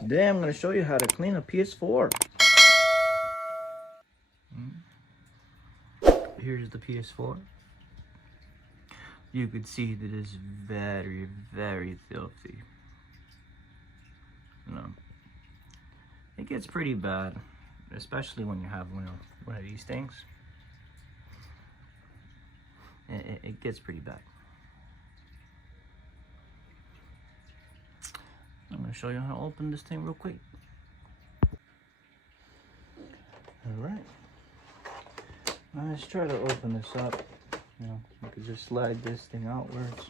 Today I'm going to show you how to clean a PS4. Here's the PS4. You could see that it's very, very filthy. You know, it gets pretty bad, especially when you have one of these things. It gets pretty bad. I'm going to show you how to open this thing real quick. Alright. Let's try to open this up. You know, you could just slide this thing outwards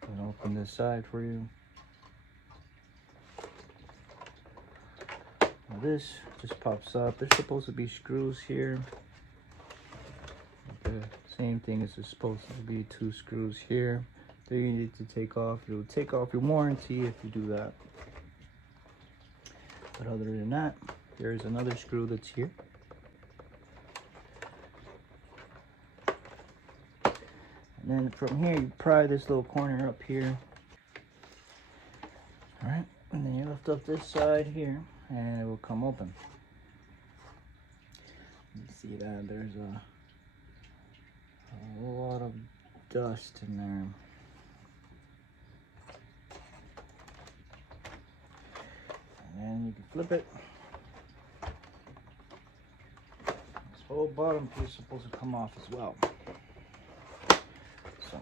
and open this side for you. Now this just pops up. There's supposed to be screws here. The same thing as there's supposed to be 2 screws here that you need to take off. It will take off your warranty if you do that. But other than that, there's another screw that's here. And then from here, you pry this little corner up here. All right, and then you lift up this side here, and it will come open. You see that there's a lot of dust in there. And then you can flip it. This whole bottom piece is supposed to come off as well. So,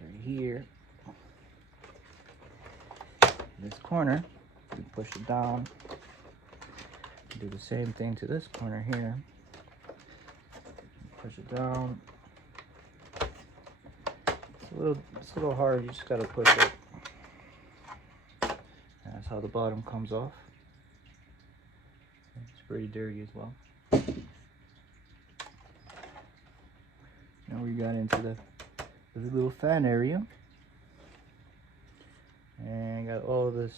right here, this corner, you push it down. Do the same thing to this corner here. Push it down. It's a little hard. You just gotta push it. And that's how the bottom comes off. It's pretty dirty as well. Now we got into the little fan area, and got all this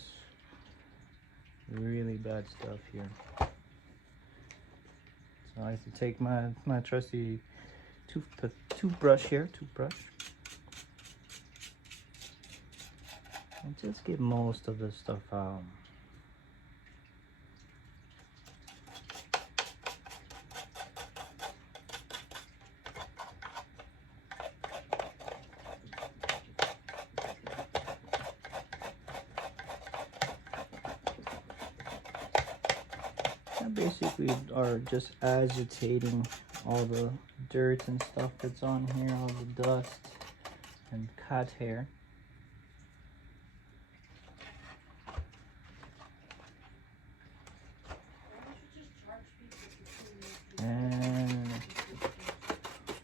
really bad stuff here. So I have to take my trusty toothbrush here, and just get most of this stuff out. Basically are just agitating all the dirt and stuff that's on here, all the dust and cat hair. And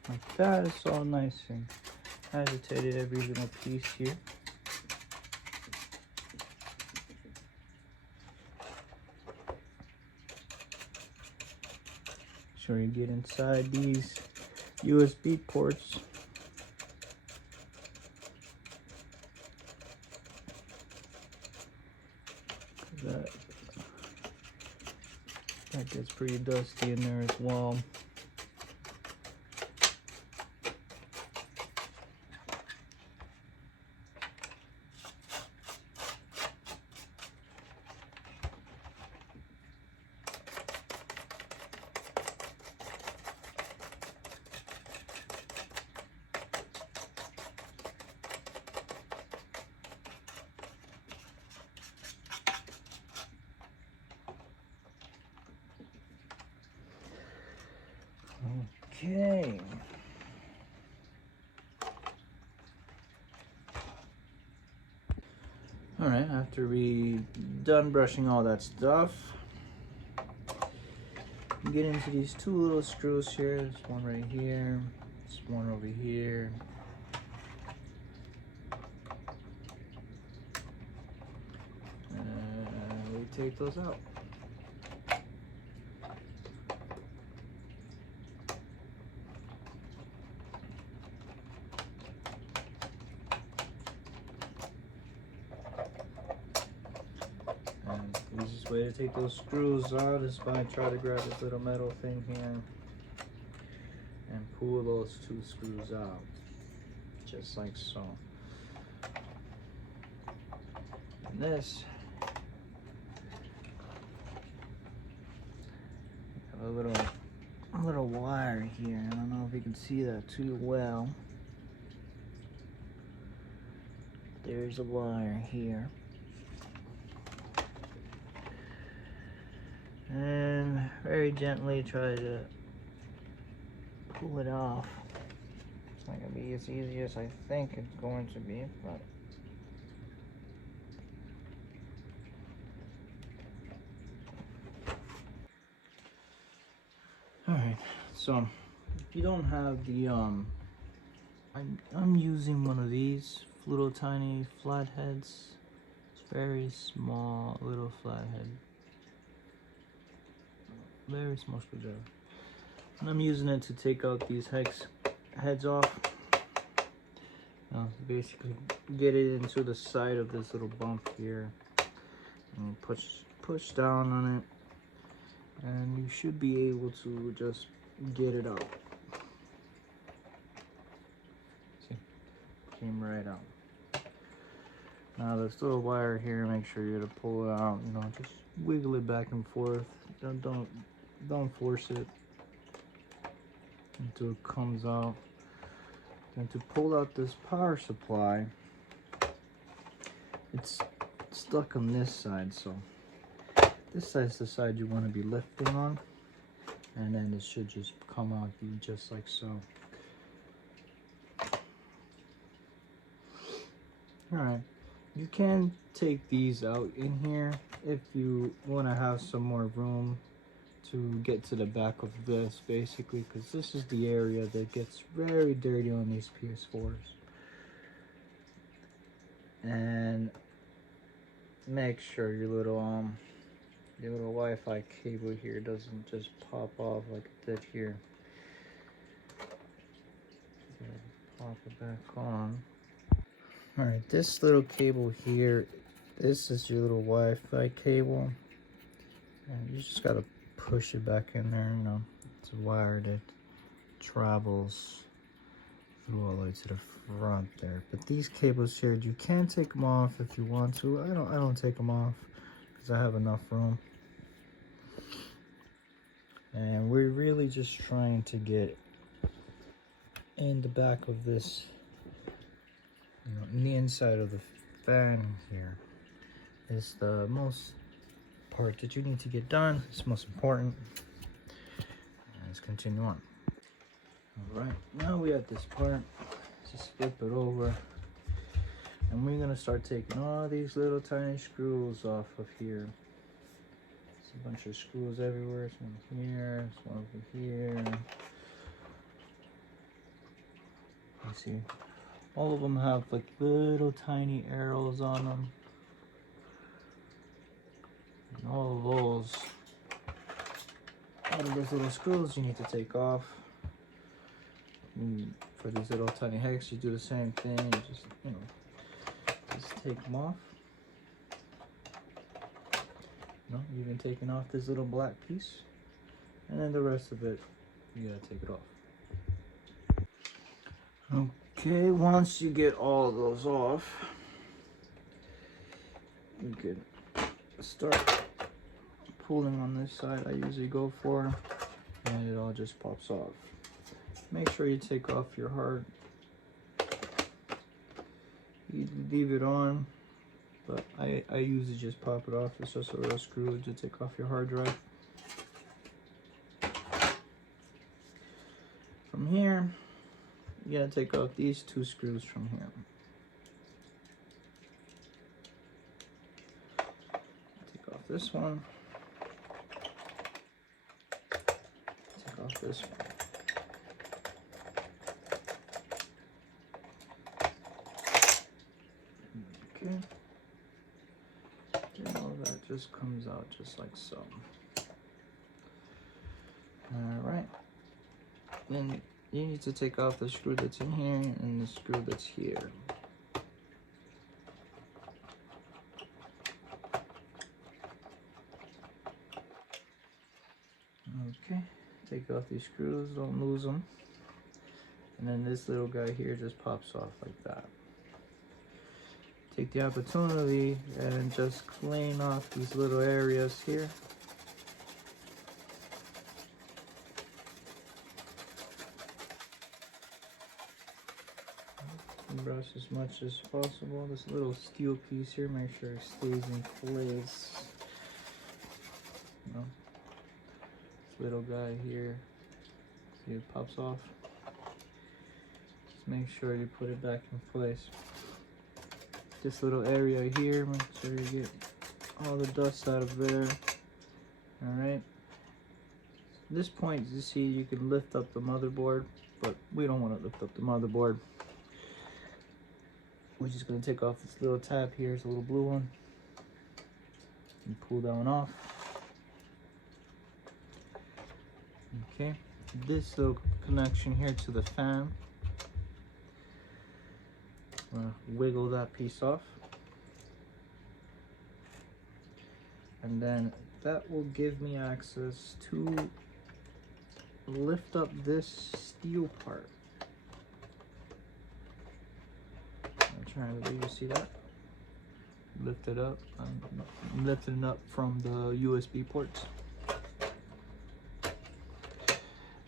like that, it's all nice and agitated, every little piece here. Sure you get inside these USB ports. That gets pretty dusty in there as well. Okay. All right, after we done brushing all that stuff, you get into these 2 little screws here. There's one right here, there's one over here. And we take those out. The easiest way to take those screws out is by try to grab this little metal thing here and pull those 2 screws out, just like so. And this a little wire here. I don't know if you can see that too well. There's a wire here. And very gently try to pull it off. It's not gonna be as easy as I think it's going to be, but alright, so if you don't have the I'm using one of these little tiny flatheads. It's very small little flathead. Very small screwdriver. And I'm using it to take out these heads off. Basically get it into the side of this little bump here. And push down on it. And you should be able to just get it out. See? Came right out. Now this little wire here, make sure you to pull it out, you know, just wiggle it back and forth. Don't force it until it comes out. And to pull out this power supply, it's stuck on this side, so this side's the side you want to be lifting on, and then it should just come out just like so. Alright, you can take these out in here if you want to have some more room to get to the back of this, basically, because this is the area that gets very dirty on these PS4s. And make sure your little Wi-Fi cable here doesn't just pop off like it did here. So pop it back on. Alright, this little cable here, this is your little Wi-Fi cable, and you just gotta push it back in there. You know, it's a wire that travels through all the way to the front there. But these cables here, you can take them off if you want to. I don't take them off because I have enough room. And we're really just trying to get in the back of this, you know, in the inside of the fan here is the most part that you need to get done. It's most important. Let's continue on. Alright, now we at this part. Just flip it over. And we're gonna start taking all these little tiny screws off of here. There's a bunch of screws everywhere. Some here, some over here. You see, all of them have like little tiny arrows on them. And all of those little screws you need to take off. And for these little tiny hex, you do the same thing. You just, you know, just take them off. You know, even taking off this little black piece, and then the rest of it, you gotta take it off. Okay, once you get all of those off, you can start pulling on this side. I usually go for, and it all just pops off. Make sure you take off your hard. You leave it on, but I usually just pop it off. It's just a little screw to take off your hard drive. From here, you gotta take off these two screws from here. Take off this one. Take off this one. Okay. And all that just comes out just like so. Alright. Then you need to take off the screw that's in here and the screw that's here. Okay, take off these screws, don't lose them. And then this little guy here just pops off like that. Take the opportunity and just clean off these little areas here. brush as much as possible. This little steel piece here, make sure it stays in place. You know, this little guy here, see it pops off. Just make sure you put it back in place. This little area here, make sure you get all the dust out of there. Alright. At this point, you see you can lift up the motherboard, but we don't want to lift up the motherboard. We're just going to take off this little tab here, it's a little blue one, and pull that one off. Okay, this little connection here to the fan, wiggle that piece off, and then that will give me access to lift up this steel part. I'm trying to, you see that? Lift it up. I'm lifting it up from the USB ports.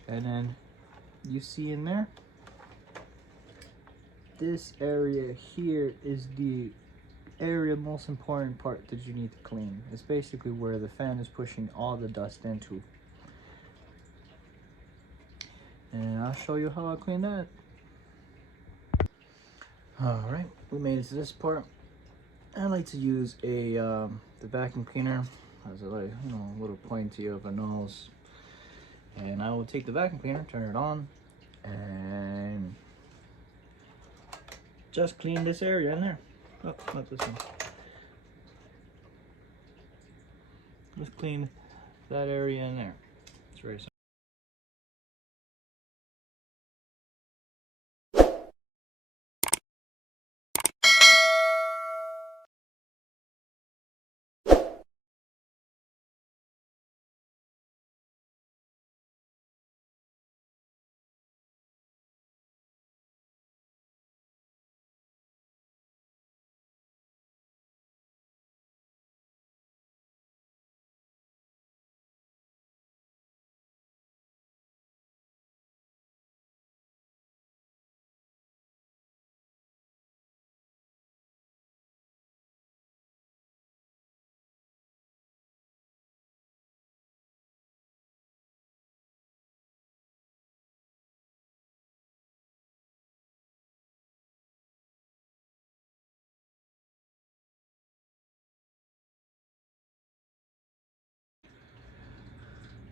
And then you see in there, this area here is the area most important part that you need to clean. It's basically where the fan is pushing all the dust into. And I'll show you how I clean that. Alright, we made it to this part. I like to use the vacuum cleaner as a little pointy of a nose. And I will take the vacuum cleaner, turn it on, and just clean this area in there. Oh, not this one. Just clean that area in there. It's very simple.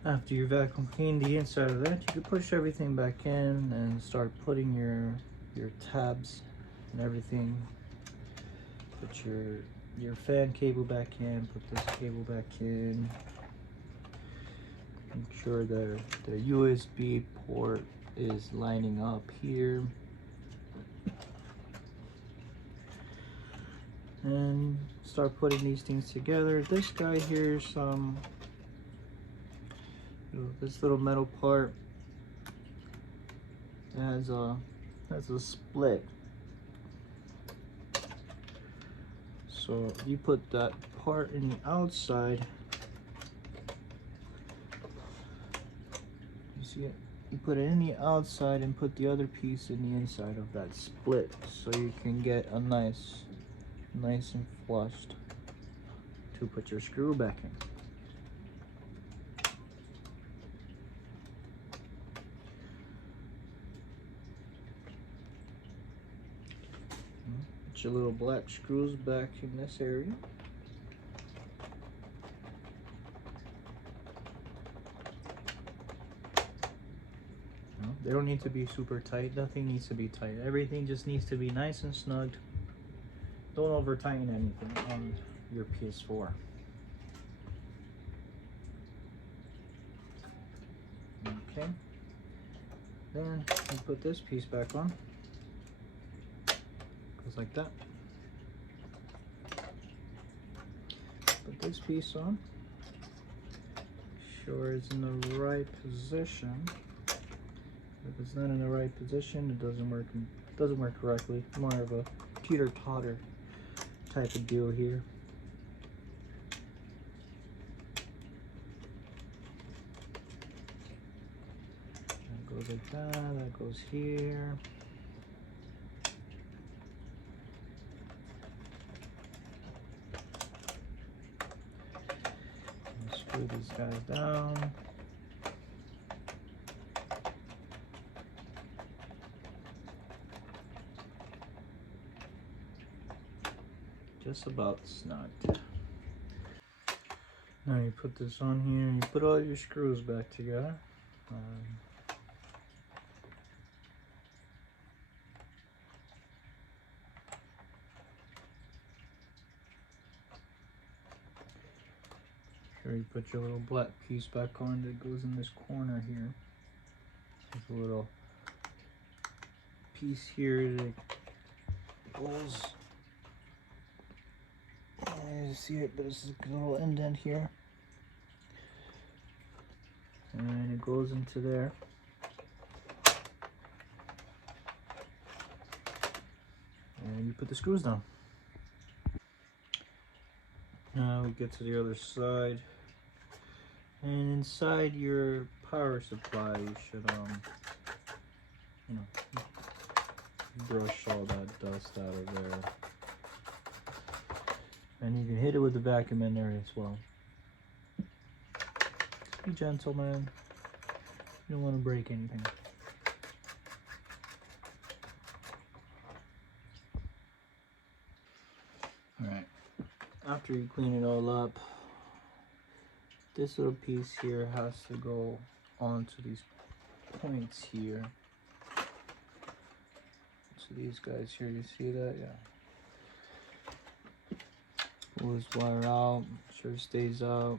After you vacuum clean the inside of that, you can push everything back in and start putting your tabs and everything. Put your fan cable back in, put this cable back in. Make sure the USB port is lining up here. And start putting these things together. This guy here is this little metal part has a split. So you put that part in the outside. You see it? You put it in the outside and put the other piece in the inside of that split, so you can get a nice and flushed to put your screw back in. Put your little black screws back in this area. They don't need to be super tight. Nothing needs to be tight. Everything just needs to be nice and snug. Don't over tighten anything on your PS4. Okay. Then you put this piece back on. Goes like that. Put this piece on. Sure it's in the right position. If it's not in the right position, it doesn't work correctly. More of a teeter-totter type of deal here. That goes like that. That goes here. screw these guys down. Just about snug. Now you put this on here and you put all your screws back together. Sure, you put your little black piece back on that goes in this corner here. There's a little piece here that goes. You see it, but it's a little indent here. And it goes into there. And you put the screws down. Now we get to the other side. And inside your power supply, you should, brush all that dust out of there. And you can hit it with the vacuum in there as well. Be gentle, man. You don't want to break anything. Alright, after you clean it all up, this little piece here has to go onto these points here. So these guys here, you see that? Yeah. Pull this wire out, make sure it stays out.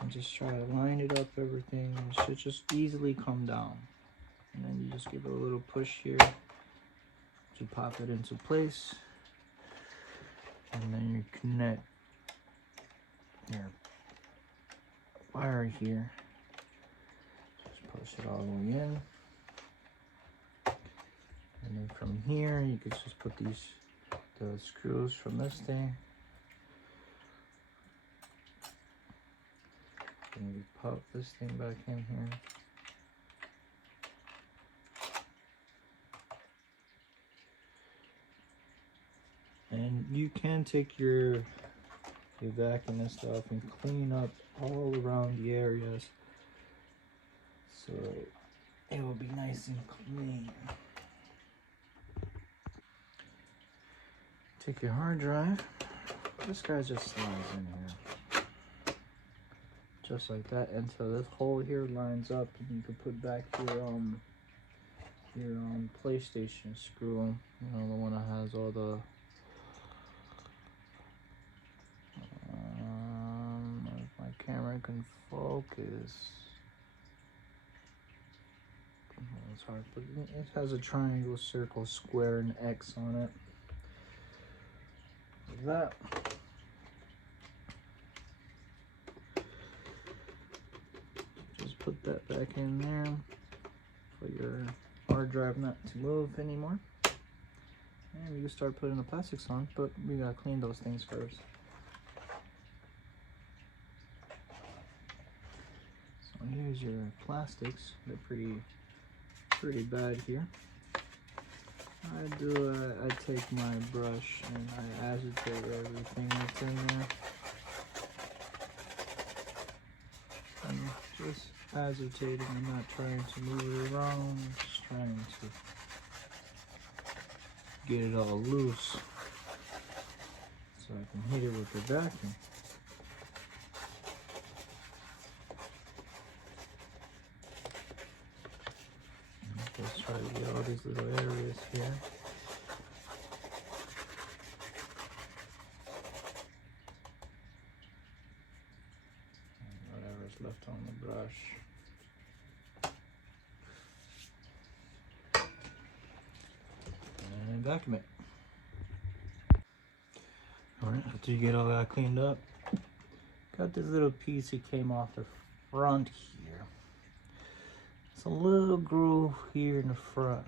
And just try to line it up, everything. It should just easily come down. And then you just give it a little push here to pop it into place. And then you connect your wire here. Just push it all the way in. And then from here, you could just put the screws from this thing. And you pop this thing back in here. And you can take your vacuum and stuff and clean up all around the areas so it will be nice and clean. Take your hard drive. This guy just slides in here. Just like that, and so this hole here lines up, and you can put back your PlayStation screw, the one that has all the if my camera can focus. It's hard, but it has a triangle, circle, square, and X on it. Like that. Put that back in there for your hard drive not to move anymore. And we can start putting the plastics on, but we gotta clean those things first. So here's your plastics. They're pretty bad here. I take my brush and I agitate everything that's in there. And just agitating, I'm not trying to move it around, I'm just trying to get it all loose so I can hit it with the vacuum. Just try to get all these little areas here. And whatever's left on the brush. And vacuum it. Alright, after you get all that cleaned up, got this little piece that came off the front here. It's a little groove here in the front.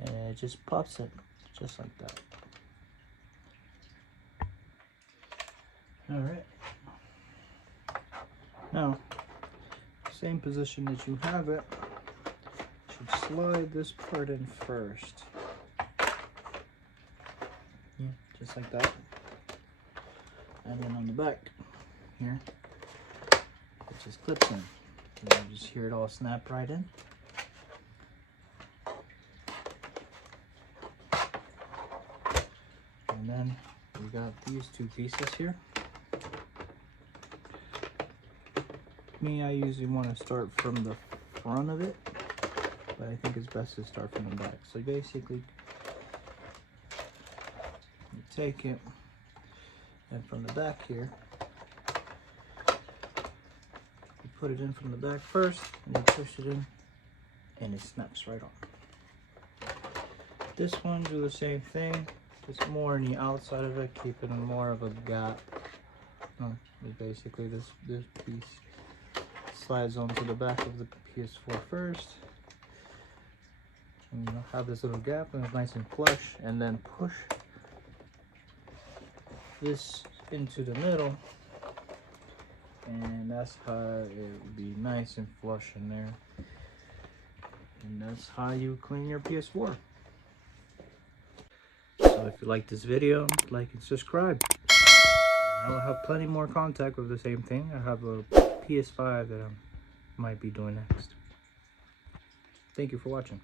And it just pops it, just like that. Alright. Now, same position that you have it, should slide this part in first. Yeah, just like that. And then on the back here, it just clips in. So you just hear it all snap right in. And then we got these two pieces here. Me, I usually want to start from the front of it, but I think it's best to start from the back. So basically, you take it, and from the back here, you put it in from the back first, and you push it in, and it snaps right on. This one, do the same thing, just more on the outside of it, keeping more of a gap. Basically, this piece slides onto the back of the PS4 first. And you'll have this little gap and it's nice and flush, and then push this into the middle, and that's how it will be nice and flush in there. And that's how you clean your PS4. So if you like this video, like and subscribe. I will have plenty more contact with the same thing. I have a PS5 that I might be doing next. Thank you for watching.